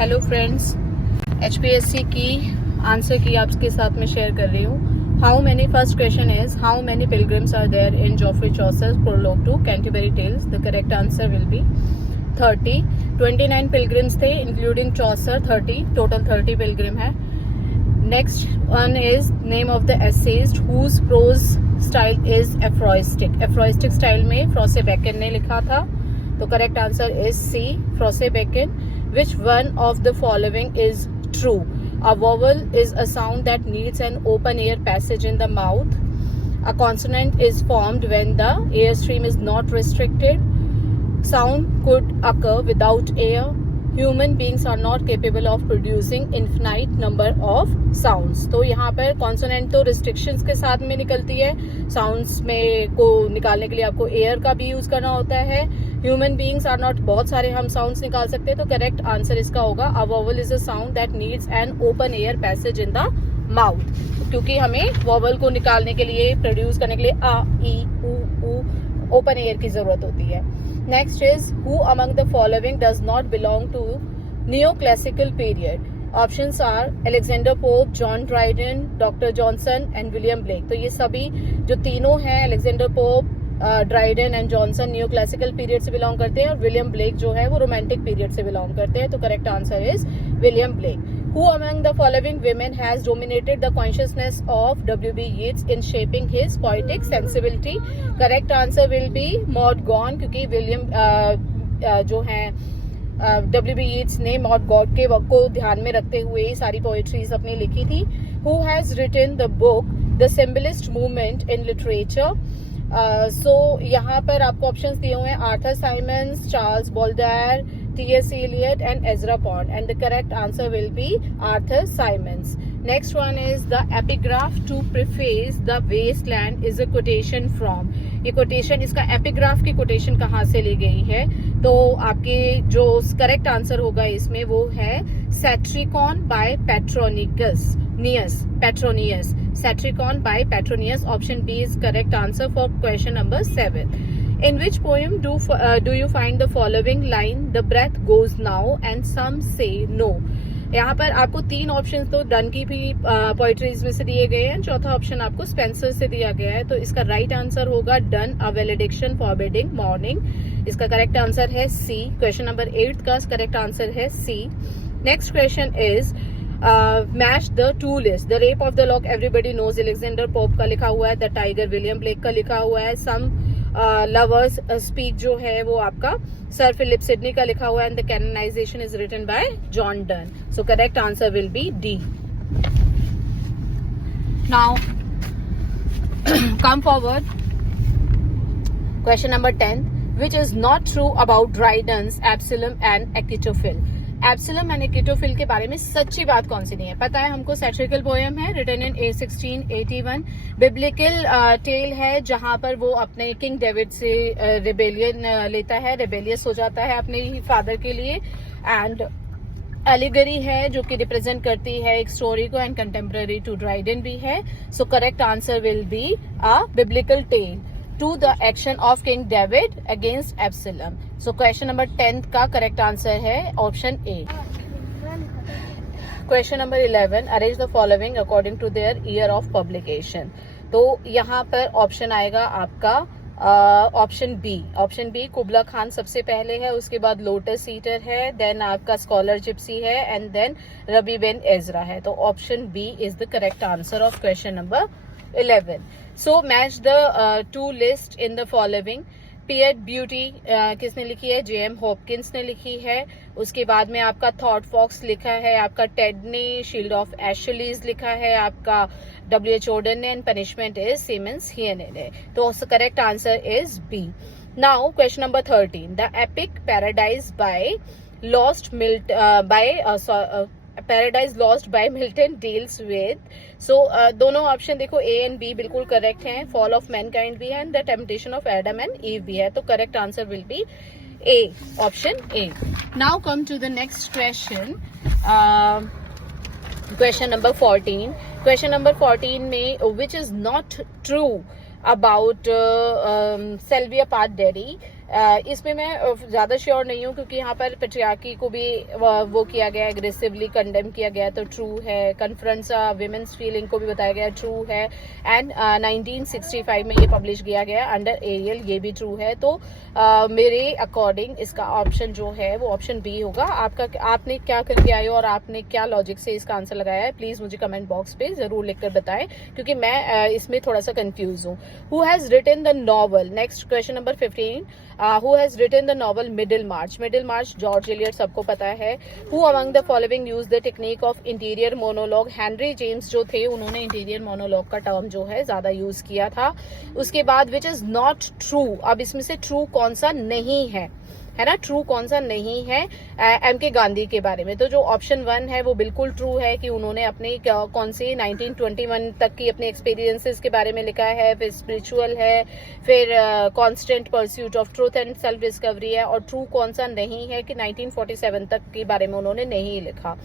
Hello friends, HPSC की answer key आपके साथ में शेयर कर रही हूँ. How many first question is how many pilgrims are there in Geoffrey Chaucer's prologue to Canterbury tales. The correct answer will be 30. 29 pilgrims थे including Chaucer. 30 total 30 pilgrim है. Next one is name of the essayist whose prose style is euphuistic. Euphuistic style में Francis Bacon ने लिखा था. तो correct answer is C, Francis Bacon. Which one of the following is true? A vowel is a sound that needs an open air passage in the mouth. A consonant is formed when the airstream is not restricted. Sound could occur without air. Human beings are not capable of producing infinite number of sounds. तो यहाँ पर consonant तो restrictions के साथ में निकलती है. Sounds में को निकालने के लिए आपको air का भी यूज करना होता है. Human beings are not, बहुत सारे हम sounds निकाल सकते हैं. तो correct answer इसका होगा a vowel is a sound that needs an open air passage in the mouth. क्योंकि हमें vowel को निकालने के लिए, प्रोड्यूस करने के लिए आ, ई, ऊ ओपन एयर की जरूरत होती है. Next is who among the following does not belong to neo classical period. Options are Alexander Pope, John Dryden, doctor Johnson and William Blake. तो ये सभी जो तीनों हैं, Alexander Pope, Dryden and Johnson neo classical period से belong करते हैं, और विलियम ब्लेक जो है वो रोमांटिक पीरियड से बिलोंग करते हैं. तो correct answer is William Blake. Who among the following women has dominated the consciousness of W.B. Yeats in shaping his poetic sensibility? Correct answer will be Maud Gonne, क्योंकि William जो है W.B. Yeats ने mod gone के वक्त को ध्यान में रखते हुए सारी पोएट्रीज अपनी लिखी थी. Who has written the book The Symbolist Movement in Literature? So यहाँ पर आपको ऑप्शंस दिए हुए हैं Arthur Symons, Charles Baudelaire, T.S. Eliot and Ezra Pound, and the correct answer will be Arthur Symons. Next one is the epigraph to preface the wasteland is a quotation from. ये quotation, इसका epigraph की quotation कहाँ से ली गई है? तो आपके जो correct answer होगा इसमें वो है Satricon by Petronius. Petronius. Satricon by Petronius. Option B is correct answer for question number 7. In which poem do you find the following line? The breath goes now and some say no. यहाँ पर आपको 3 option तो done की भी poetries में से दिए गए हैं. चौथा ऑप्शन आपको स्पेंसर से दिया गया है. तो इसका राइट आंसर होगा Donne, a valediction forbidding mourning. इसका करेक्ट आंसर है सी. क्वेश्चन नंबर 8 का करेक्ट आंसर है C. Next question is match the two list. The rape of the lock everybody knows Alexander Pope का लिखा हुआ है. The tiger William Blake का लिखा हुआ है. सम लवर्स स्पीक जो है वो आपका सर फिलिप सिडनी का लिखा हुआ है. And the canonization is written by John Donne. So correct answer will be D. Now come forward. Question number 10. Which is not true about Dryden's, Absalom and Achitophel. Absalom and Achitophel के बारे में सच्ची बात कौन सी नहीं है? पता है हमको. सैट्रिकल पोएम है रिटन इन 1681. बिब्लिकल टेल है जहां पर वो अपने किंग डेविड से रिबेलियन लेता है, रिबेलियस हो जाता है अपने ही फादर के लिए. एंड एलिगरी है जो कि रिप्रेजेंट करती है एक स्टोरी को, एंड कंटेम्पररी टू ड्राइडन भी है. So correct answer will be a biblical tale to the action of King David against Absalom. So question number 10 का correct answer है option A. Question number 11. Arrange the following according to their year of publication. तो यहाँ पर option आएगा आपका option B. Option B Kubla Khan सबसे पहले है, उसके बाद लोटस ईटर है, देन आपका स्कॉलर जिप्सी है, and then Rabbi Ben Ezra है. तो option B is the correct answer of question number 11. So match the two list in the following. Pied Beauty किसने लिखी है? J.M. हॉपकिंस ने लिखी है. उसके बाद में आपका थॉट फॉक्स लिखा है, आपका टेड ने शील्ड ऑफ एशलीज लिखा है, आपका W.H. ओडन ने, and punishment is Seamus Heaney ने. तो correct answer is B. Now question number 13. The epic paradise by lost paradise lost by Milton deals with. सो दोनों ऑप्शन देखो ए एंड बी बिल्कुल करेक्ट हैं. फॉल ऑफ मैनकाइंड भी है, and the temptation of Adam and Eve भी है. तो correct answer will be A, option A. Now come to the next question. Question number 14. Question number 14 में विच is not true about Sylvia Plath Derry. इसमें मैं ज़्यादा sure नहीं हूँ क्योंकि यहाँ पर पेट्रियार्की को भी वो किया गया, एग्रेसिवली कंडेम किया गया, तो ट्रू है। कन्फ्रंट्स विमेंस फीलिंग को भी बताया गया, ट्रू है। एंड 1965 में ये पब्लिश किया गया अंडर एरियल, ये भी ट्रू है। तो मेरे अकॉर्डिंग इसका ऑप्शन जो है वो ऑप्शन बी होगा। आपने क्या करके आए हो और आपने क्या लॉजिक से इसका आंसर लगाया है, प्लीज मुझे कमेंट बॉक्स पे जरूर लिखकर बताएं, क्योंकि मैं इसमें थोड़ा सा कंफ्यूज हूँ। Who has written the novel, next question number 15, who has written the novel Middlemarch. Middlemarch George Eliot सबको पता है। Who among the following use the technique of interior monologue. Henry James जो थे उन्होंने interior monologue का term जो है ज्यादा यूज किया था। उसके बाद विच इज नॉट ट्रू, अब इसमें से ट्रू कौन सा नहीं है ना, ट्रू कौन सा नहीं है। एम.के. गांधी के बारे में तो जो ऑप्शन 1 है वो बिल्कुल ट्रू है कि उन्होंने अपने कौन से 1921 तक की अपने एक्सपीरियंसेस के बारे में लिखा है, फिर स्पिरिचुअल है, फिर constant pursuit of truth and self discovery है। और ट्रू कौन सा नहीं है कि 1947 तक के बारे में उन्होंने नहीं लिखा।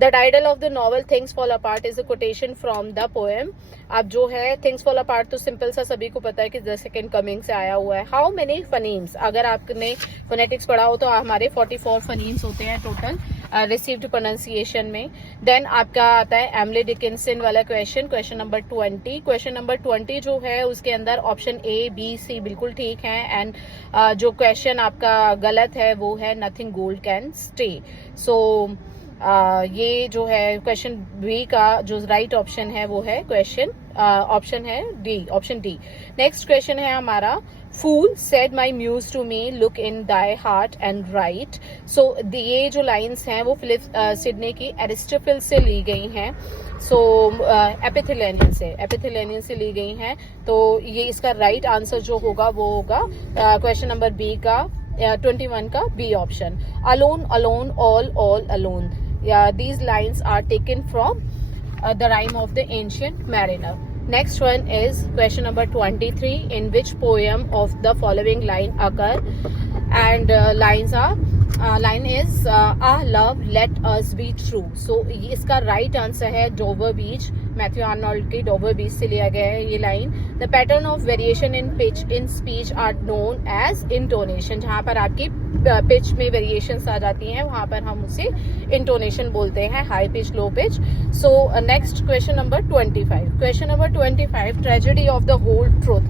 The title of the novel things fall apart is a quotation from the poem. अब जो है थिंग्स फॉल अपार्ट तो सिंपल सा सभी को पता है कि द सेकंड कमिंग से आया हुआ है। हाउ मेनी फनीम्स, अगर आपने फोनेटिक्स पढ़ा हो तो हमारे 44 फनीम्स होते हैं टोटल रिसीव्ड प्रोनाउंसिएशन में। देन आपका आता है एमिली डिकिंसन वाला क्वेश्चन नंबर 20। क्वेश्चन नंबर 20 जो है उसके अंदर ऑप्शन ए, बी, सी बिल्कुल ठीक है। एंड जो क्वेश्चन आपका गलत है वो है नथिंग गोल्ड कैन स्टे। सो ये जो है क्वेश्चन बी का जो राइट ऑप्शन है वो है क्वेश्चन ऑप्शन है D, option D. Next question है हमारा, fool said my muse to me look in thy heart and write. So ये जो लाइन्स हैं वो फिलिप सिडनी की एरिस्टोटल से ली गई हैं। सो एपिथेलेनियन से ली गई हैं। तो ये इसका राइट आंसर जो होगा वो होगा क्वेश्चन नंबर बी का 21 का B option. Alone alone all alone, these lines are taken from the rhyme of the ancient mariner. Next one is question number 23, in which poem of the following line occur? And lines are line is ah love let us be true. So इसका right answer है Dover Beach, Matthew Arnold की Dover Beach से लिया गया है ये line. The pattern of variation in pitch in speech are known as intonation. जहां पर आपकी पिच में वेरिएशंस आ जाती हैं वहां पर हम उसे इंटोनेशन बोलते हैं, high pitch, low pitch. So next question number 25। Question number 25, tragedy of the whole truth.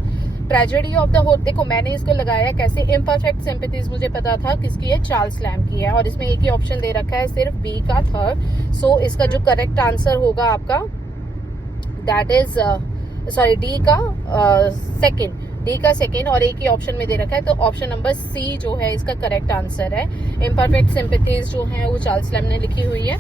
Tragedy of the whole, देखो मैंने इसको लगाया कैसे, इम्परफेक्ट सिंपैथीज मुझे पता था किसकी है, चार्ल्स लैम्ब की है, और इसमें एक ही ऑप्शन दे रखा है सिर्फ बी का थर्ड। सो इसका जो करेक्ट आंसर होगा आपका दैट इज सॉरी डी का सेकेंड, और एक ही ऑप्शन में दे रखा है तो ऑप्शन नंबर सी जो है इसका करेक्ट आंसर है। इम्परफेक्ट सिंपैथीज जो है वो चार्ल्स लैम्ब ने लिखी हुई है।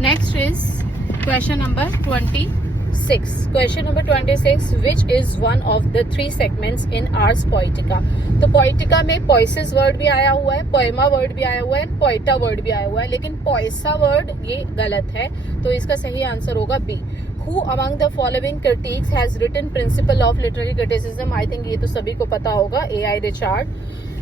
Next is question number 26। Question number 26, which is one of the 3 segments in Ars Poetica. तो पोइटिका में पोइसिस वर्ड भी आया हुआ है, पोएमा वर्ड भी आया हुआ है, पोइटा वर्ड भी आया हुआ है, लेकिन पोइसा वर्ड ये गलत है। तो इसका सही आंसर होगा B. Who among the following critics has written Principle of Literary Criticism? I think ये तो सभी को पता होगा, A.I. Richard.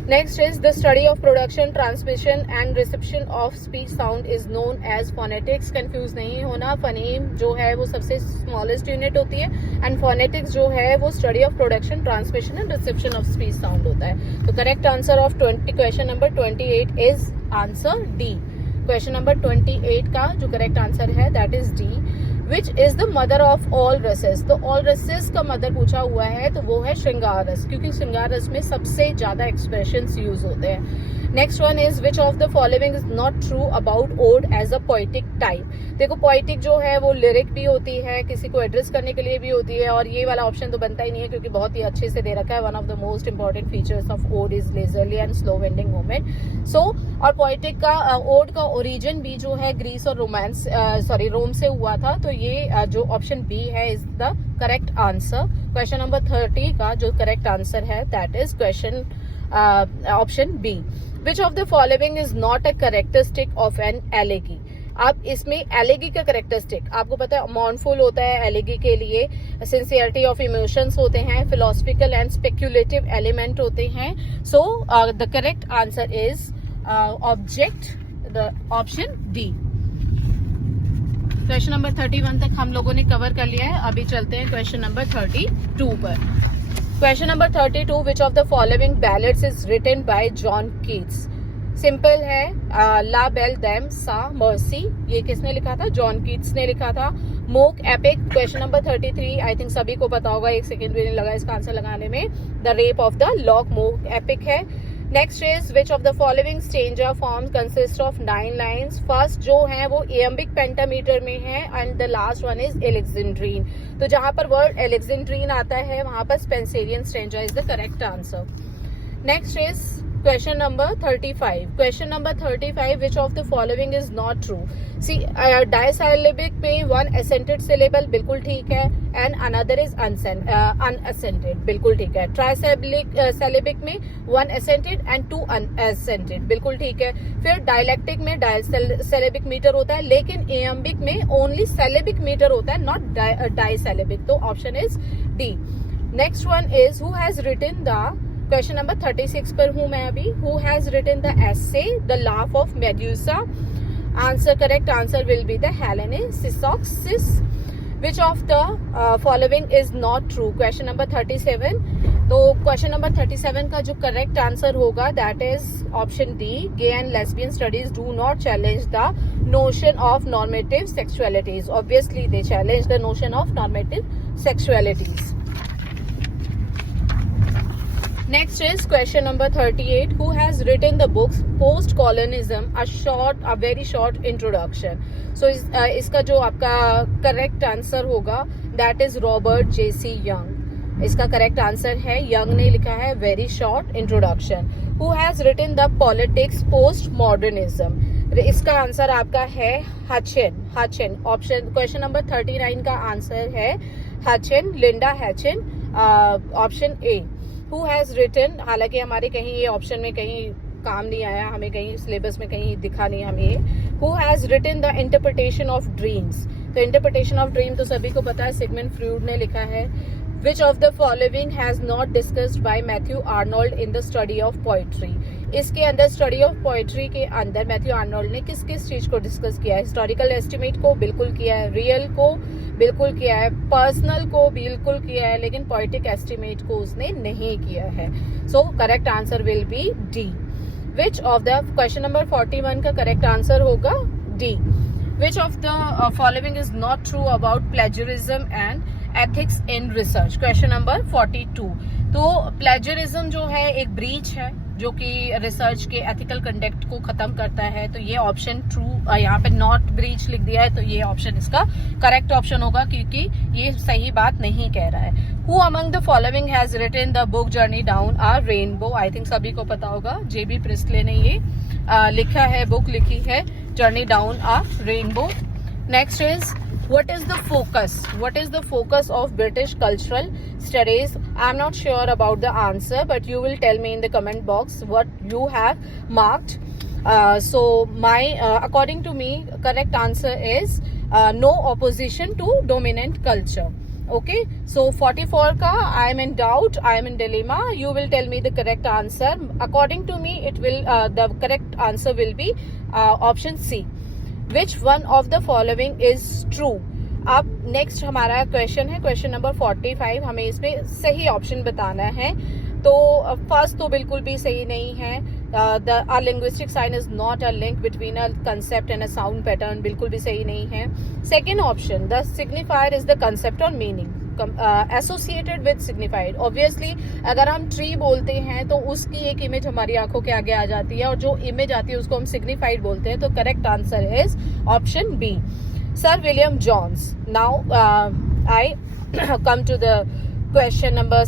Next is the study of production, transmission and reception of speech sound is known as phonetics. Confuse नहीं होना, phoneme जो है वो सबसे smallest unit होती है and phonetics जो है वो study of production, transmission and reception of speech sound होता है। तो correct answer of question number 28 is answer D. Question number 28 का जो correct answer है that is D. Which is the mother of all रसेस। तो ऑल रसेस का mother पूछा हुआ है तो वो है श्रृंगार रस, क्योंकि श्रृंगार रस में सबसे ज्यादा एक्सप्रेशंस यूज होते हैं। Next one is which of the following is not true about ode as a poetic type. देखो पोइटिक जो है वो लिरिक भी होती है, किसी को एड्रेस करने के लिए भी होती है, और ये वाला ऑप्शन तो बनता ही नहीं है क्योंकि बहुत ही अच्छे से दे रखा है। One of the most important features of ode is leisurely and slow winding movement. So और पोइटिक का ओड का ओरिजिन भी जो है ग्रीस और रोम से हुआ था। तो ये जो ऑप्शन बी है is the correct answer. Question number 30 का जो करेक्ट आंसर है that is question option B. Which of the following is not a characteristic of an elegy. अब इसमें एलेगी का कैरेक्टरिस्टिक आपको पता है मॉर्नफुल होता है एलेगी के लिए, सिंसियरिटी ऑफ इमोशंस होते हैं, फिलोसफिकल एंड स्पेक्यूलेटिव एलिमेंट होते हैं। So the correct answer is object, the option D. Question number 31 तक हम लोगों ने कवर कर लिया है। अभी चलते हैं क्वेश्चन नंबर 32 पर। Question number 32, which of the following ballads is written by John Keats? Simple है, ला बेल दैम सा मर्सी, ये किसने लिखा था? जॉन कीट्स ने लिखा था। Mock epic, question number 33, I think सभी को पता होगा, एक सेकेंड भी नहीं लगा इसका आंसर लगाने में। The rape of the lock, mock epic है। Next is which of the following stanza forms consist of 9 lines? First जो है वो इयम्बिक पेंटामीटर में है and the last one is Alexandrine. तो जहां पर वर्ड एलेक्जेंड्रीन आता है वहां पर Spenserian stanza is the correct answer. Next is question number 35। Question number 35, which of the following is not true? C, डायसिलेबिक में 1 एसेंटेड सिलेबल, बिल्कुल ठीक है, एंड अनदर इज अनअसेंटेड, बिल्कुल ठीक है। ट्राइसिलेबिक में 1 एसेंटेड एंड 2 अनएसेंटेड, बिल्कुल ठीक है। फिर डायलेक्टिक में डायसिलेबिक मीटर होता है, लेकिन इयम्बिक में ओनली सिलेबिक मीटर होता है, नॉट डायसिलेबिक, तो option is D. Next one is who has written the, question number 36 पर हूं मैं अभी, who has written the essay the laugh of Medusa? Answer, correct answer will be the Hélène Cixous. Which of the following is not true? Question number 37। तो question number 37 का जो correct answer होगा that is option D, gay and lesbian studies do not challenge the notion of normative sexualities. Obviously they challenge the notion of normative sexualities. Next is question number 38. Who has written the books Post-Colonialism, a very short introduction? So इसका जो आपका correct answer होगा that is Robert J.C. Young. इसका correct answer है, Young ने लिखा है very short introduction. Who has written the Politics Post-Modernism? इसका आंसर आपका है हचिन। ऑप्शन, क्वेश्चन नंबर 39 का आंसर है Hutcheon, Linda Hutcheon, option A. Who has written, हालांकि हमारे कहीं ये ऑप्शन में कहीं काम नहीं आया, हमें कहीं सिलेबस में कहीं दिखा नहीं हमें ये। Who has written the interpretation of dreams? तो इंटरप्रिटेशन ऑफ ड्रीम तो सभी को पता है, सिगमंड फ्रूड ने लिखा है। Which of the following has not discussed by Matthew Arnold in the study of poetry? इसके अंदर स्टडी ऑफ पोएट्री के अंदर मैथ्यू आर्नोल्ड ने किस किस चीज को डिस्कस किया है? हिस्टोरिकल एस्टिमेट को बिल्कुल किया है, रियल को बिल्कुल किया है, पर्सनल को बिल्कुल किया है, लेकिन पोएटिक एस्टिमेट को उसने नहीं किया है। So correct answer will be D. Which of the, question number 41 का करेक्ट आंसर होगा D. Which of the following is not true about plagiarism and ethics in research? Question number 42। तो plagiarism जो है एक ब्रीच है जो कि research के एथिकल कंडक्ट को खत्म करता है, तो ये ऑप्शन ट्रू, यहाँ पे नॉट ब्रीच लिख दिया है, तो ये ऑप्शन इसका करेक्ट ऑप्शन होगा क्योंकि ये सही बात नहीं कह रहा है। Who among the following has written the book Journey Down a Rainbow? I think सभी को पता होगा, जेबी प्रिस्टले ने ये लिखा है, बुक लिखी है journey Down a rainbow. Next is what is the focus of British cultural studies? I'm not sure about the answer, but you will tell me in the comment box what you have marked. So my according to me correct answer is no opposition to dominant culture. Okay, so 44 ka I am in doubt, I am in dilemma. You will tell me the correct answer. According to me it will the correct answer will be option C. Which one of the following is true? अब next हमारा question है question number 45। हमें इसमें सही option बताना है। तो first तो बिल्कुल भी सही नहीं है, the linguistic sign is not a link between a concept and a sound pattern, बिल्कुल भी सही नहीं है। Second option, the signifier is the concept और meaning associated with signified. Obviously अगर हम ट्री बोलते हैं तो उसकी एक इमेज हमारी आंखों के आगे आ जाती है और जो इमेज आती है उसको हम सिग्निफाइड बोलते हैं। तो correct answer is option B, sir William Jones. Now I come to the question number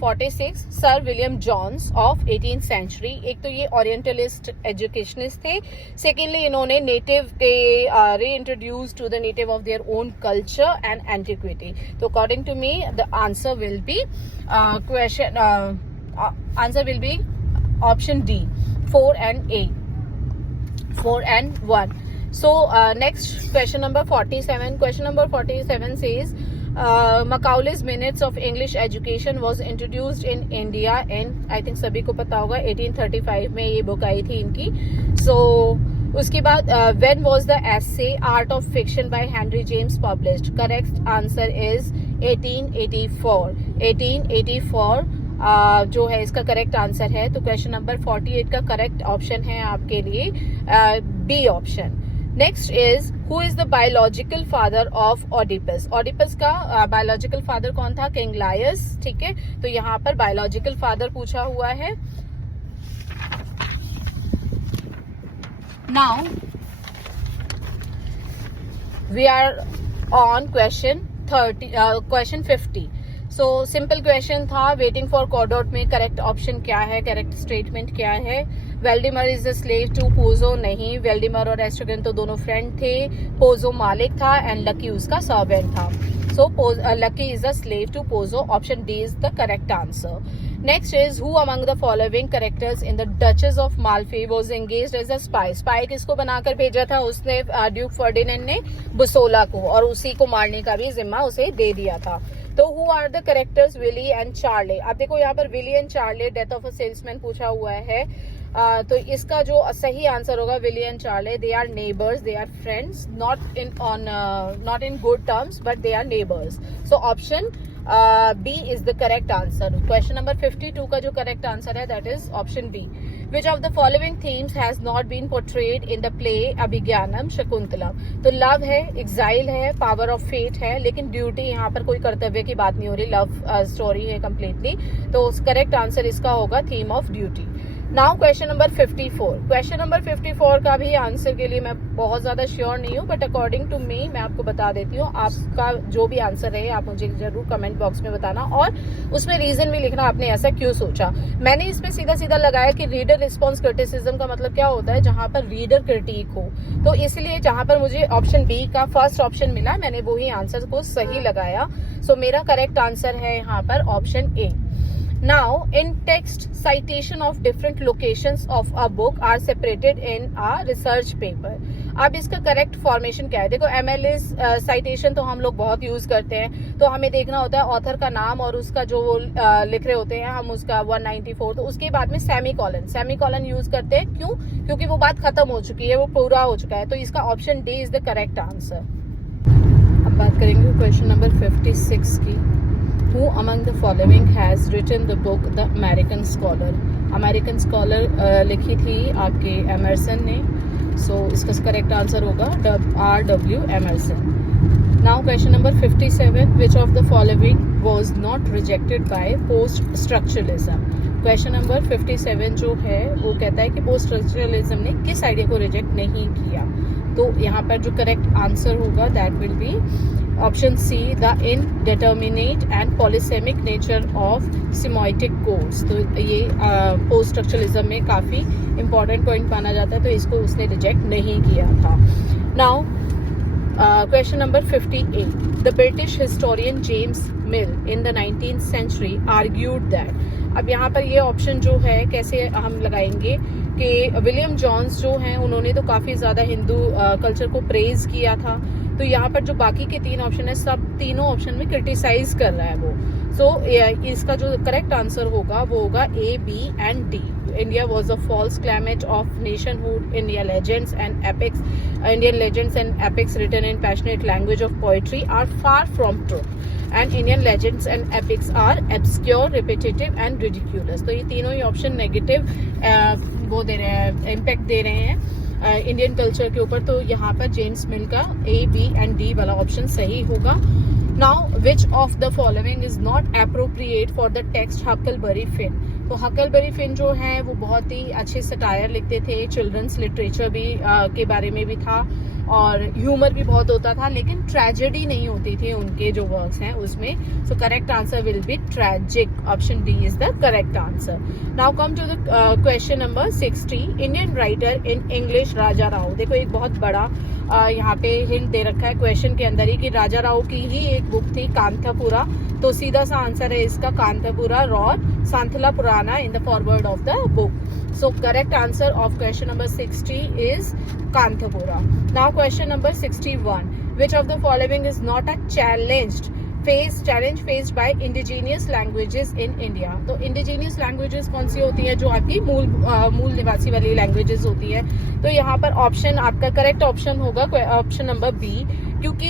46 sir William Jones of 18th century. एक तो ये ओरिएंटलिस्ट एजुकेशनिस्ट थे, सेकेंडली इन्होंने नेटिव के reintroduce to the native of their own culture and antiquity. तो according to me the answer will be question answer will be option D, 4 and 1. So next question number 47. Question number 47 says Macaulay's Minutes of English Education was introduced in India in, I think सभी को पता होगा, 1835 में ये book आई थी इनकी। So उसके बाद when was the essay Art of Fiction by Henry James published? Correct answer is 1884 जो है इसका करेक्ट आंसर है। तो क्वेश्चन नंबर 48 का करेक्ट ऑप्शन है आपके लिए B option. Next is who is the biological father of Oedipus. Oedipus का बायोलॉजिकल फादर कौन था? King Laius. ठीक है, तो यहाँ पर बायोलॉजिकल फादर पूछा हुआ है। Now we are on question 50। So simple question था, वेटिंग फॉर कॉडोट में करेक्ट ऑप्शन क्या है, करेक्ट स्टेटमेंट क्या है? Vladimir is the slave to Pozzo. नहीं, वेल्डिमर और एस्ट्रोगन तो दोनों फ्रेंड थे, पोजो मालिक था एंड लकी उसका सर्वेंट था। So Lucky is the slave to Pozzo. Option D is the correct answer. Next is who among the following characters in the Duchess of Malfi was engaged as a spy. Spy किसको बनाकर भेजा था उसने? Duke Ferdinand ने बुसोला को, और उसी को मारने का भी जिम्मा उसे दे दिया था। तो who are the characters Willy and Charley. आप देखो यहाँ पर Willy and Charley, Death of a Salesman पूछा हुआ है। तो इसका जो सही आंसर होगा Willy and Charley, they are neighbours, they are friends, not in good terms but they are neighbours. So option B is the correct answer. Question number 52 का जो करेक्ट आंसर है that is option B. Which of the following themes has not been portrayed in the play Abhijnanam Shakuntala. तो love है, exile है, power of fate है, लेकिन duty, यहाँ पर कोई कर्तव्य की बात नहीं हो रही, लव स्टोरी है कंप्लीटली। तो करेक्ट आंसर इसका होगा theme of duty. Now question number 54। Question number 54 का भी आंसर के लिए मैं बहुत ज्यादा श्योर नहीं हूँ, बट अकॉर्डिंग टू मी मैं आपको बता देती हूँ। आपका जो भी आंसर रहे आप मुझे जरूर कमेंट बॉक्स में बताना, और उसमें रीजन भी लिखना आपने ऐसा क्यों सोचा। मैंने इसमें सीधा सीधा लगाया कि रीडर रिस्पॉन्स क्रिटिसिज्म का मतलब क्या होता है, जहां पर रीडर क्रिटिक हो। तो इसलिए जहां पर मुझे ऑप्शन बी का फर्स्ट ऑप्शन मिला, मैंने वही आंसर को सही लगाया। सो मेरा करेक्ट आंसर है यहाँ पर option A. Now, in text, citation of different locations of a book are separated in a research paper. अब इसका करेक्ट फॉर्मेशन क्या है? देखो, MLA's citation तो हम लोग बहुत यूज करते हैं, तो हमें देखना होता है ऑथर का नाम और उसका जो वो लिख रहे होते हैं हम उसका 194, तो उसके बाद में सेमीकॉलन यूज करते हैं। क्यों? क्योंकि वो बात खत्म हो चुकी है, वो पूरा हो चुका है। तो इसका option D is the correct answer. अब बात करेंगे क्वेश्चन नंबर 56 की। Who among the following has written the book The American Scholar? American scholar लिखी थी आपके एमरसन ने। सो इसका करेक्ट आंसर होगा R.W. Emerson. Now question number 57। Which of the following was not rejected by post structuralism. Question number 57 जो है वो कहता है कि पोस्ट स्ट्रक्चरलिज्म ने किस आइडिया को रिजेक्ट नहीं किया। तो यहाँ पर जो करेक्ट आंसर होगा that will be option C, the indeterminate and polysemic nature of semiotic codes. तो ये पोस्ट स्ट्रक्चरलिज्म में काफी इंपॉर्टेंट पॉइंट माना जाता है, तो इसको उसने रिजेक्ट नहीं किया था। Now question number 58। The British historian James mill in the 19th century argued that। अब यहाँ पर ये ऑप्शन जो है कैसे हम लगाएंगे कि विलियम जॉन्स जो हैं उन्होंने तो काफी ज्यादा हिंदू कल्चर को प्रेज किया था। तो यहाँ पर जो बाकी के तीन ऑप्शन है, सब तीनों ऑप्शन में क्रिटिसाइज कर रहा है वो। सो इसका जो करेक्ट आंसर होगा वो होगा A, B and D. India was a false claimant of nationhood. Indian legends and epics written in passionate language of poetry are far from true. And Indian legends and epics are obscure, repetitive and ridiculous. तो ये तीनों ही option negative वो दे रहे हैं, impact दे रहे हैं Indian culture के ऊपर। तो यहाँ पर जेम्स मिल का ए, बी एंड डी वाला ऑप्शन सही होगा। Now which of the following is not appropriate for the text Huckleberry Finn. तो हकलबरी फिन जो है वो बहुत ही अच्छे सटायर लिखते थे, चिल्ड्रंस लिटरेचर भी के बारे में भी था और ह्यूमर भी बहुत होता था, लेकिन ट्रेजेडी नहीं होती थी उनके जो वर्क्स हैं उसमें। So correct answer will be tragic. Option D is the correct answer. Now come to the question number 60। Indian writer in English Raja Rao. देखो एक बहुत बड़ा यहाँ पे हिंट दे रखा है क्वेश्चन के अंदर ही कि राजा राव की ही एक बुक थी कांथापुरा। तो सीधा सा आंसर है इसका कांथापुरा और सांथला पुराना in the forward of the book. So correct answer of question number 60 is Kanthapura. Now question number 61. Which of the following is not a challenge faced by indigenous languages in India? तो indigenous languages कौन सी होती है? जो आपकी मूल निवासी वाली languages होती है। तो यहाँ पर ऑप्शन आपका करेक्ट ऑप्शन होगा ऑप्शन नंबर बी, क्योंकि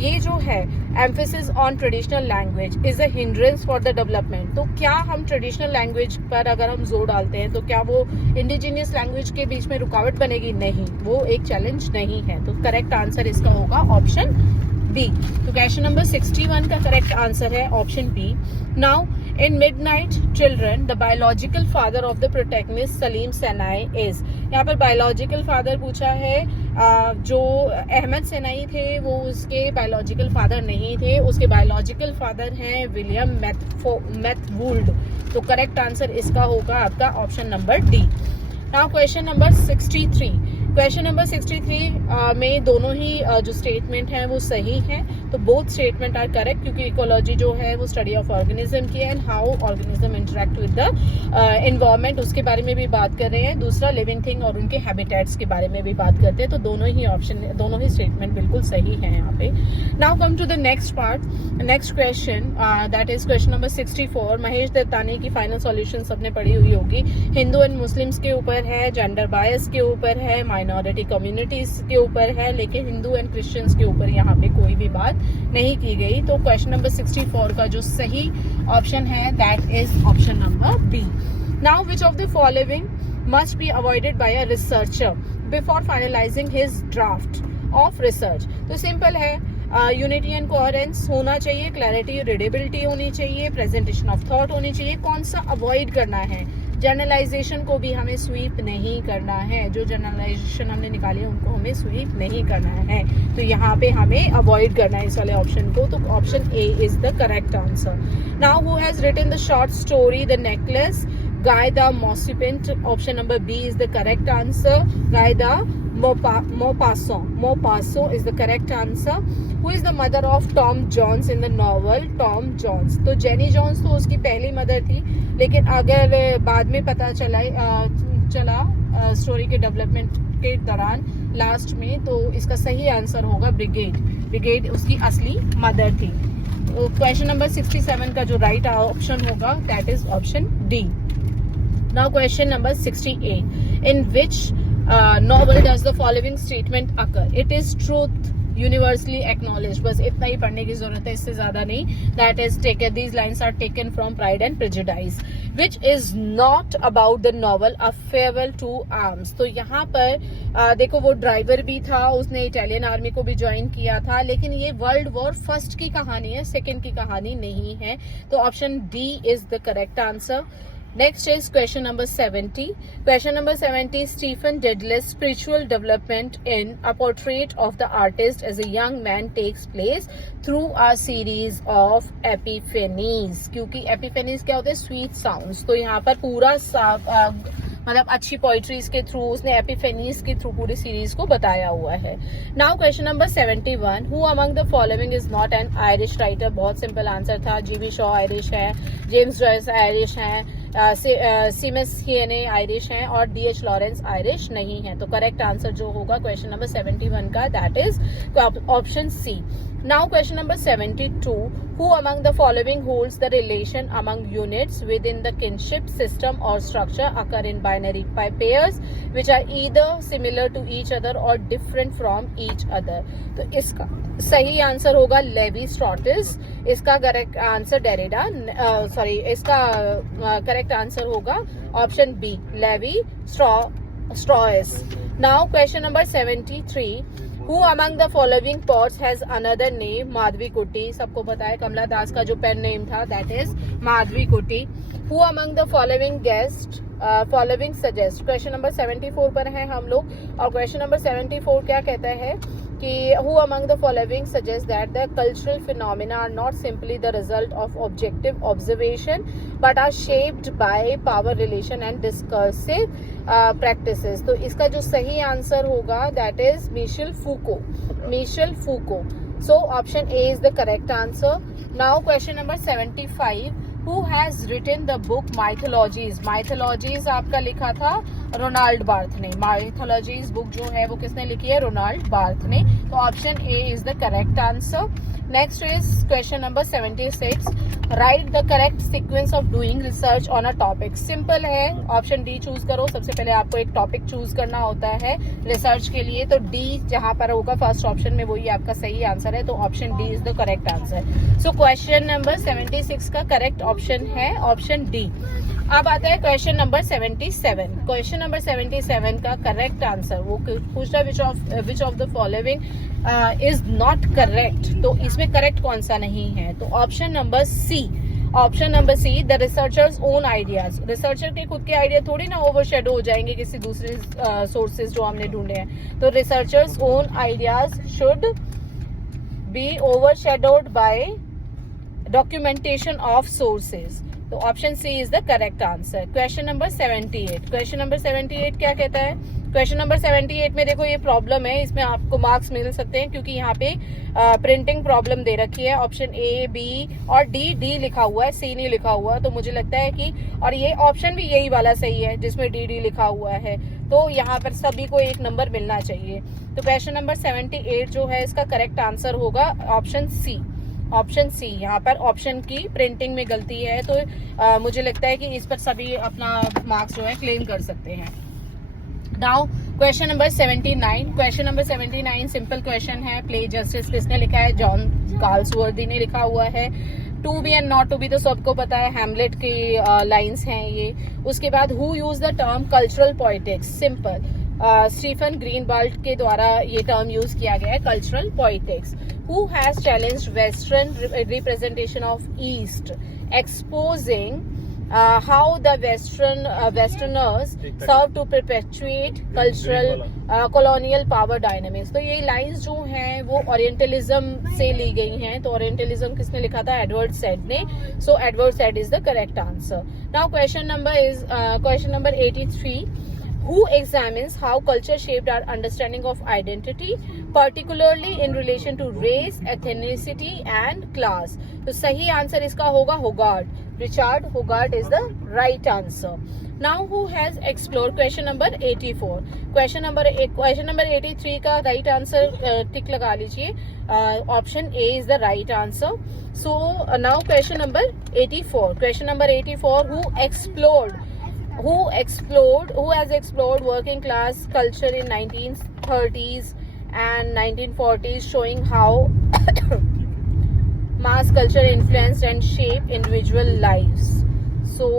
ये जो है emphasis on traditional language is a hindrance for the development. तो क्या हम ट्रेडिशनल लैंग्वेज पर अगर हम जोर डालते हैं तो क्या वो इंडिजीनियस लैंग्वेज के बीच में रुकावट बनेगी? नहीं, वो एक चैलेंज नहीं है। तो करेक्ट आंसर इसका होगा ऑप्शन बी। तो क्वेश्चन नंबर 61 का करेक्ट आंसर है option B. Now in Midnight Children the biological father of the protagonist Saleem Sinai is. यहाँ पर बायोलॉजिकल फादर पूछा है, जो अहमद सेनाई थे वो उसके बायोलॉजिकल फादर नहीं थे, उसके बायोलॉजिकल फादर हैं विलियम मैथवुल्ड। तो करेक्ट आंसर इसका होगा आपका option number D. Now question number 63। Question number 63 में दोनों ही जो स्टेटमेंट हैं वो सही हैं। तो बोथ स्टेटमेंट आर करेक्ट, क्योंकि इकोलॉजी जो है वो स्टडी ऑफ ऑर्गेनिज्म की है and how organism interact with the environment, उसके बारे में भी बात कर रहे हैं। दूसरा लिविंग थिंग और उनके हैबिटेट्स के बारे में भी बात करते हैं। तो दोनों ही स्टेटमेंट बिल्कुल सही है यहाँ पे। Now come to the next part, next question, that is question number 64। Mahesh Dattani की फाइनल सॉल्यूशन सबने पढ़ी हुई होगी। हिंदू एंड मुस्लिम्स के ऊपर है, जेंडर बायस के ऊपर है, माइनॉरिटी कम्युनिटीज के ऊपर है, लेकिन हिंदू एंड क्रिश्चियंस के ऊपर यहाँ पे कोई भी बात नहीं की गई। तो क्वेश्चन नंबर 64 का जो सही ऑप्शन है that is option number B. Now which of the following must be avoided by a researcher before finalising his draft of research. तो सिंपल है, यूनिटी एंड कोहेरेंस होना चाहिए, क्लैरिटी रीडेबिलिटी होनी चाहिए, प्रेजेंटेशन ऑफ थॉट होनी चाहिए। कौन सा अवॉइड करना है? जनरलाइजेशन को भी हमें स्वीप नहीं करना है, जो जनरलाइजेशन हमने निकाली है उनको हमें स्वीप नहीं करना है। तो यहाँ पे हमें अवॉइड करना है इस वाले ऑप्शन को। तो option A is the correct answer. Now who has written the short story the necklace? Guy the Maupassant. Option number B is the correct answer. Guy the Maupassant is the correct answer. Who is the mother of Tom Jones in the novel Tom Jones? तो jenny Johns तो उसकी पहली mother थी, लेकिन अगर बाद में पता चला स्टोरी के डेवलपमेंट के दौरान लास्ट में, तो इसका सही आंसर होगा ब्रिगेड उसकी असली मदर थी। तो क्वेश्चन नंबर 67 का जो राइट ऑप्शन होगा that is option D. Now question number 68. In which novel does the following statement occur? It is truth universally acknowledged. बस इतना ही पढ़ने की जरूरत है, इससे ज्यादा नहीं। That is taken, these lines are taken from Pride and Prejudice. Which is not about the novel A Farewell to Arms. तो यहाँ पर देखो वो ड्राइवर भी था, उसने इटालियन आर्मी को भी ज्वाइन किया था, लेकिन ये वर्ल्ड वॉर फर्स्ट की कहानी है, सेकेंड की कहानी नहीं है। तो option D is the correct answer. Next is question number 70. Question number 70, Stephen Dedalus' spiritual development in A Portrait of the Artist as a Young Man takes place through a series of epiphanies. क्योंकि epiphanies क्या होते हैं? Sweet sounds. तो यहाँ पर पूरा मतलब अच्छी पोइट्रीज के थ्रू उसने एपिफेनीज के थ्रू पूरी सीरीज को बताया हुआ है। Now question number 71, who among the following is not an Irish writer? बहुत सिंपल आंसर था, जीवी शॉ आयरिश है, जेम्स जॉयस आयरिश हैं, सीमस हियने आयरिश हैं और डीएच लॉरेंस आयरिश नहीं है। तो करेक्ट आंसर जो होगा क्वेश्चन नंबर 71 का that is option C. Now question number 72, who among the following holds the relation among units within the kinship system or structure occur in binary pairs which are either similar to each other or different from each other? तो इसका सही answer होगा Levi Strauss. इसका correct answer Derrida, इसका correct answer होगा option B Levi Strauss. Now question number 73, Who among the following poets has another name? Madhavi Kutty, सबको पता है कमला दास का जो पेन नेम था that is Madhavi Kutty. Who among the following suggest? Question number 74 पर है हम लोग, और क्वेश्चन नंबर 74 क्या कहता है कि who among the following suggests that the cultural phenomena are not simply the result of objective observation but are shaped by power relation and discursive practices? तो इसका जो सही आंसर होगा that is Michel Foucault. So option A is the correct answer. Now question number 75, who has written the book Mythologies आपका लिखा था Ronald birth ने। Mythologies book जो है वो किसने लिखी है? रोनाल्ड बार्थ ने। तो option A is the correct answer. Next is question number 76. Write the correct sequence of doing research on a topic. Simple है, ऑप्शन डी चूज करो. सबसे पहले आपको एक टॉपिक चूज करना होता है रिसर्च के लिए, तो डी जहां पर होगा फर्स्ट ऑप्शन में वही आपका सही आंसर है, तो option D is the correct answer. So question number 76 का करेक्ट ऑप्शन है ऑप्शन डी. अब आता है क्वेश्चन नंबर 77. क्वेश्चन नंबर 77 का करेक्ट आंसर वो पूछ रहा है which of the following is not correct. तो इसमें करेक्ट कौन सा नहीं है, तो option number C. Option number C, the researchers own ideas. Researcher के खुद के आइडिया थोड़ी ना ओवरशैडो हो जाएंगे किसी दूसरे सोर्सेज जो हमने ढूंढे हैं. तो researchers own ideas should be overshadowed by documentation of sources. तो option C is the correct answer. Question number 78. Question number 78 क्या कहता है? क्वेश्चन नंबर 78 में देखो ये प्रॉब्लम है, इसमें आपको मार्क्स मिल सकते हैं क्योंकि यहाँ पे प्रिंटिंग प्रॉब्लम दे रखी है. ऑप्शन ए, बी और डी लिखा हुआ है, सी नहीं लिखा हुआ. तो मुझे लगता है कि और ये ऑप्शन भी यही वाला सही है जिसमें डी लिखा हुआ है, तो यहाँ पर सभी को एक नंबर मिलना चाहिए. तो क्वेश्चन नंबर 78 जो है इसका करेक्ट आंसर होगा ऑप्शन सी. Option C. यहाँ पर ऑप्शन की प्रिंटिंग में गलती है, तो मुझे लगता है कि इस पर सभी अपना मार्क्स जो है क्लेम कर सकते हैं. Now question number 79. Question number 79 simple question है. प्ले जस्टिस किसने लिखा है? जॉन गाल्सवर्दी ने लिखा हुआ है. To be and not to be तो सबको पता है, हैमलेट की लाइंस हैं ये. उसके बाद who use the term cultural politics? Simple, Stephen Greenwald के द्वारा ये टर्म यूज किया गया है, cultural politics. Who has challenged Western representation of East, exposing how the Westerners serve to perpetuate cultural colonial power dynamics. तो ये lines जो हैं वो ओरिएंटलिज्म से ली गई हैं. तो ओरिएंटलिज्म किसने लिखा था? एडवर्ड सेड ने. सो Edward said is the correct answer. Now question number 83. Who examines how culture shaped our understanding of identity, particularly in relation to race, ethnicity and class? तो सही आंसर इसका होगा Hoggart. Richard Hoggart is the right answer. Now who has explored question number 84? Question number 83 का right answer tick लगा लीजिए. Option A is the right answer. So now question number 84. Question number 84. Who has explored working class culture in 1930s and 1940s, showing how mass culture influenced and shaped individual lives. So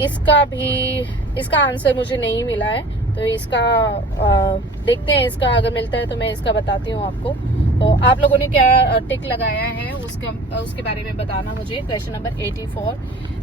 इसका answer मुझे नहीं मिला है, तो इसका देखते हैं. इसका अगर मिलता है तो मैं इसका बताती हूँ आपको. तो आप लोगों ने क्या टिक लगाया है उसके बारे में बताना मुझे. Question number 84.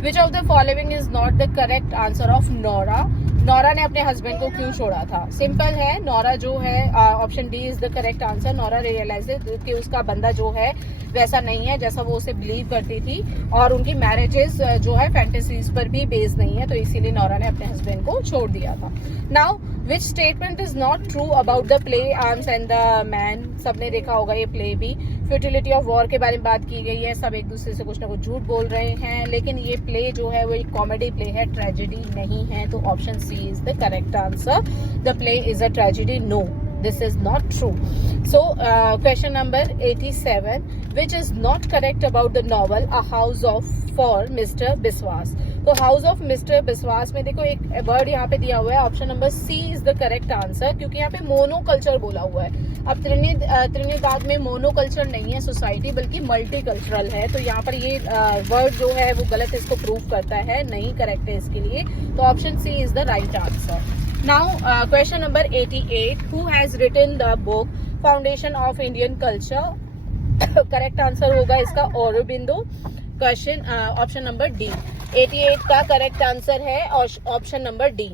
Which of the following is not the correct answer of Nora? Nora ने अपने हस्बैंड को क्यों छोड़ा था? सिंपल है, नोरा जो है option D is the correct answer. Nora realize कि उसका बंदा जो है वैसा नहीं है जैसा वो उसे बिलीव करती थी, और उनकी मैरिजेस जो है फैंटेसीज पर भी बेस्ड नहीं है, तो इसीलिए नोरा ने अपने हस्बैंड को छोड़ दिया था. Now which statement is not true about the play arms and the man? सबने देखा होगा ये प्ले भी. फ्यूटिलिटी ऑफ वॉर के बारे में बात की गई है. सब एक दूसरे से कुछ ना कुछ झूठ बोल रहे हैं, लेकिन ये प्ले जो है वो एक कॉमेडी प्ले है, ट्रेजेडी नहीं है. तो option C is the correct answer. The play is a tragedy. No, this is not true. So question number 87. Which is not correct about the novel A House of for Mr. Biswas? तो house of mister Biswas में देखो एक word यहाँ पे दिया हुआ है. Option number C is the correct answer, क्योंकि यहाँ पे मोनो कल्चर बोला हुआ है. अब त्रिनिदाद में मोनो कल्चर नहीं है सोसाइटी, बल्कि मल्टी कल्चरल है. तो यहाँ पर ये वर्ड जो है वो गलत इसको प्रूव करता है, नहीं करेक्ट है इसके लिए. तो option C is the right answer. Now question number 88. Who has written the book foundation of Indian culture? Correct answer होगा इसका Aurobindo. Question option number D. 88 का करेक्ट आंसर है ऑप्शन नंबर डी.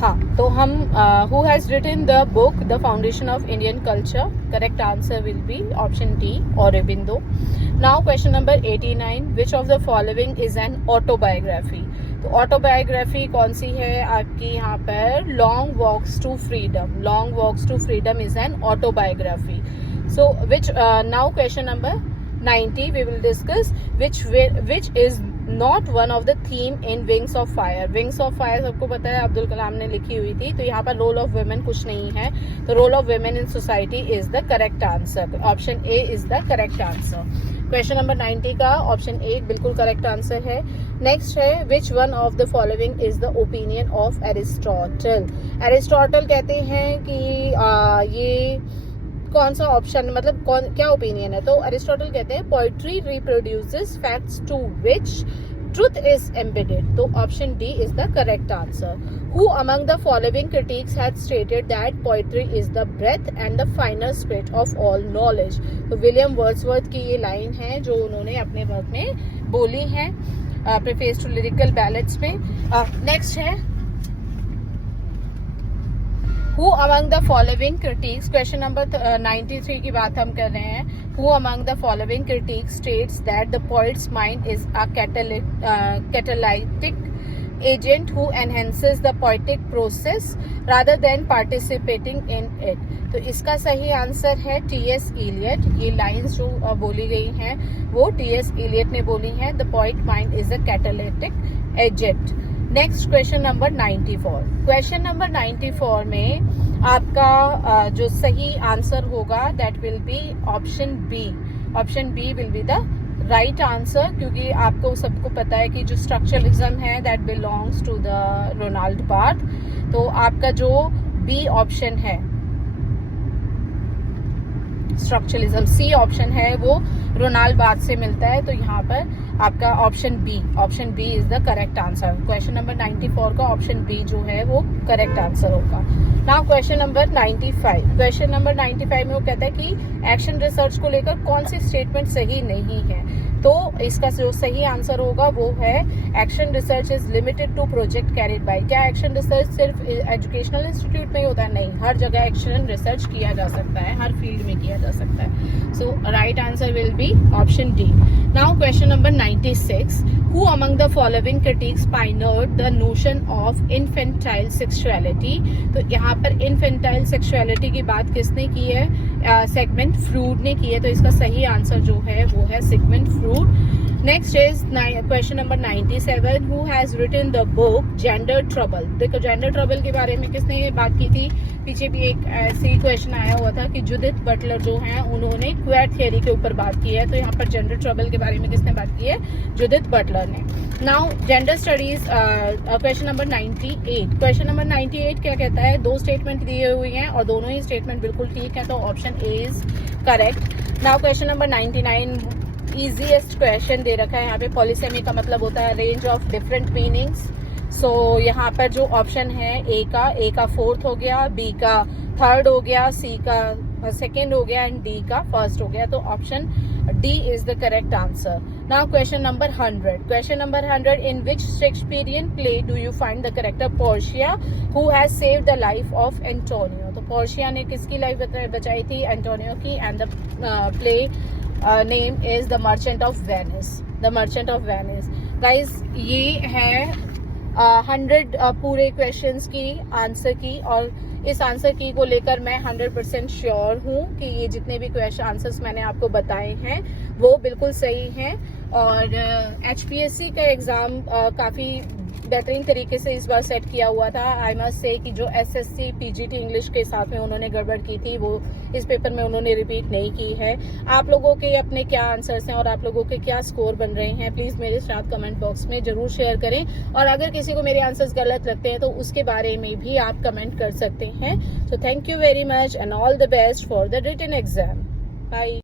हाँ, तो हम who has written the book the foundation of Indian culture? Correct answer will be option D, Aurobindo. Now question number 89. Which of the following is an autobiography? तो autobiography कौन सी है आपकी यहाँ पर? Long walks to freedom. Long walks to freedom is an autobiography. So which now question number 90 we will discuss which is not one of the theme in wings of fire. Wings of fire सबको पता है अब्दुल कलाम ने लिखी हुई थी, तो यहाँ पर रोल ऑफ वुमेन कुछ नहीं है, तो role of women in society is the correct answer. Option A is the correct answer. Question number 90 का ऑप्शन ए बिल्कुल करेक्ट आंसर है। नेक्स्ट है which one of the following is the opinion of Aristotle. Aristotle कहते हैं कि ये कौन सा ऑप्शन, मतलब क्या ओपिनियन है, तो एरिस्टोटल कहते हैं poetry reproduces facts to which truth is embedded, तो option D is the correct answer. Who among the following critics had stated that poetry is the breath and the final spirit of all knowledge, तो William Wordsworth की ये line है जो उन्होंने अपने work में बोली है प्रीफेस टू लिरिकल बैलेट्स में। नेक्स्ट है Who among the following critics, question number 93 की बात हम कर रहे हैं। Who among the following critics states that the poet's mind is a catalytic agent who enhances the poetic process rather than participating in it, तो इसका सही answer है T.S. Eliot। ये लाइंस जो बोली गई हैं वो T.S. Eliot ने बोली हैं। The poet mind is a catalytic agent। Next question number 94। Question number 94 में आपका जो सही आंसर होगा that will be option B. Option B will be the right answer, क्योंकि आपको सबको पता है कि जो स्ट्रक्चरलिज्म है that belongs to the Ronald Barthes, तो आपका जो बी ऑप्शन है स्ट्रक्चरलिज्म, सी ऑप्शन है वो रोनाल्ड बार्थ से मिलता है, तो यहाँ पर आपका option B is the correct answer. Question number 94 का ऑप्शन बी जो है वो करेक्ट आंसर होगा। Now question number 95। Question number 95 में वो कहता है कि एक्शन रिसर्च को लेकर कौन सी स्टेटमेंट सही नहीं है, तो इसका जो सही आंसर होगा वो है action research is limited to project carried by. क्या एक्शन रिसर्च सिर्फ एजुकेशनल इंस्टीट्यूट में ही होता है? नहीं, हर जगह एक्शन रिसर्च किया जा सकता है, हर फील्ड में किया जा सकता है। So right answer will be option D. Now question number 96। Who among the following critics pioneered the notion of infantile sexuality, तो यहाँ पर इन्फेंटाइल सेक्सुअलिटी की बात किसने की है? सेगमेंट फ्रूड ने की है, तो इसका सही आंसर जो है वो है Sigmund Freud. Next is question number 97। Who has written the book gender trouble. देखो जेंडर ट्रबल के बारे में किसने बात की थी? पीछे भी एक ऐसी क्वेश्चन आया हुआ था कि जुडिथ बटलर जो हैं उन्होंने क्वेयर थियरी के ऊपर बात की है, तो यहाँ पर जेंडर ट्रबल के बारे में किसने बात की है? जुडिथ बटलर ने। Now gender studies question number 98। Question number 98 क्या कहता है? दो स्टेटमेंट दिए हुई हैं और दोनों ही स्टेटमेंट बिल्कुल ठीक है, तो option A is correct. Now question number 99 easiest question दे रखा है यहाँ पे। पॉलीसेमी का मतलब होता है range of different meanings. So यहाँ पर जो ऑप्शन है ए का फोर्थ हो गया, बी का थर्ड हो गया, सी का सेकेंड हो गया एंड डी का फर्स्ट हो गया, तो option D is the correct answer. Now question number 100। Question number 100। In which Shakespearean play do you find the character Portia who has saved the life of Antonio, तो Portia ने किसकी life बचाई थी? Antonio की। And the play name is the merchant of Venice. The merchant of Venice. Guys ये है 100 पूरे questions की आंसर की, और इस आंसर की को लेकर मैं 100% श्योर हूँ कि ये जितने भी क्वेश्चन आंसर्स मैंने आपको बताए हैं वो बिल्कुल सही हैं। और HPSC का एग्ज़ाम काफ़ी बेहतरीन तरीके से इस बार सेट किया हुआ था। आई मस्ट से कि जो SSC PGT इंग्लिश के साथ में उन्होंने गड़बड़ की थी वो इस पेपर में उन्होंने रिपीट नहीं की है। आप लोगों के अपने क्या आंसर्स हैं और आप लोगों के क्या स्कोर बन रहे हैं, प्लीज़ मेरे साथ कमेंट बॉक्स में ज़रूर शेयर करें। और अगर किसी को मेरे आंसर्स गलत लगते हैं तो उसके बारे में भी आप कमेंट कर सकते हैं। तो thank you very much and all the best for the written exam. Bye.